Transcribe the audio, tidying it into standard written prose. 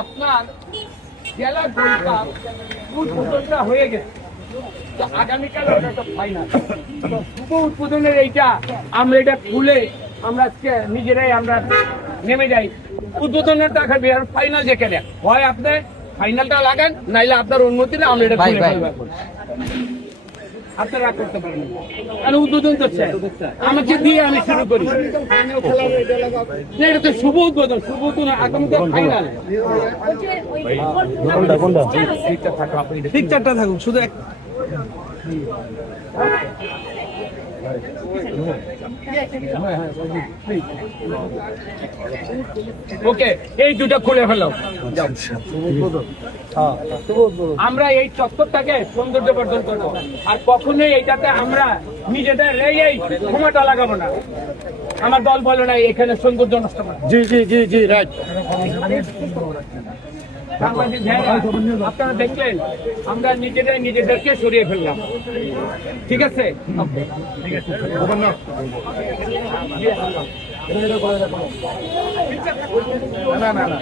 আপনার জেলা gold cup উদ্বোধনটা হয়ে গেছে, তো আগামীকাল ওটা একটা ফাইনাল। তো শুভ উদ্বোধনের এইটা আমরা এটা খুলে আমরা আজকে নিজেরাই আমরা নেমে যাই। উদ্বোধনের টাকা বিহার ফাইনাল যেখানে হয় আপনি ফাইনালটা লাগান, নাইলে আপনার অনুমতি না আমরা এটা খুলে ফেলবো। আপনারা করতে পারেন, কারণ উদ্বোধন তো আমাকে দিয়ে আমি শুরু করি। এটা তো শুভ উদ্বোধন, শুভ উদ্বোধন আগামীকাল ফাইনাল। ঠিক চারটা থাকুক, শুধু এক ওকে, এই দুটো খুলে ফেলো। আমরা এই চত্বরটাকে সৌন্দর্য বর্ধন করবো, আর কখনোই এইটাতে আমরা নিজেদের এই ক্ষমতা লাগাবো না। আমার দল বলে না এখানে সৌন্দর্য নষ্ট করে। জি জি জি জি রাইট। আপনারা দেখলেন আমরা নিজেদেরকে সরিয়ে ফেললাম, ঠিক আছে? না না না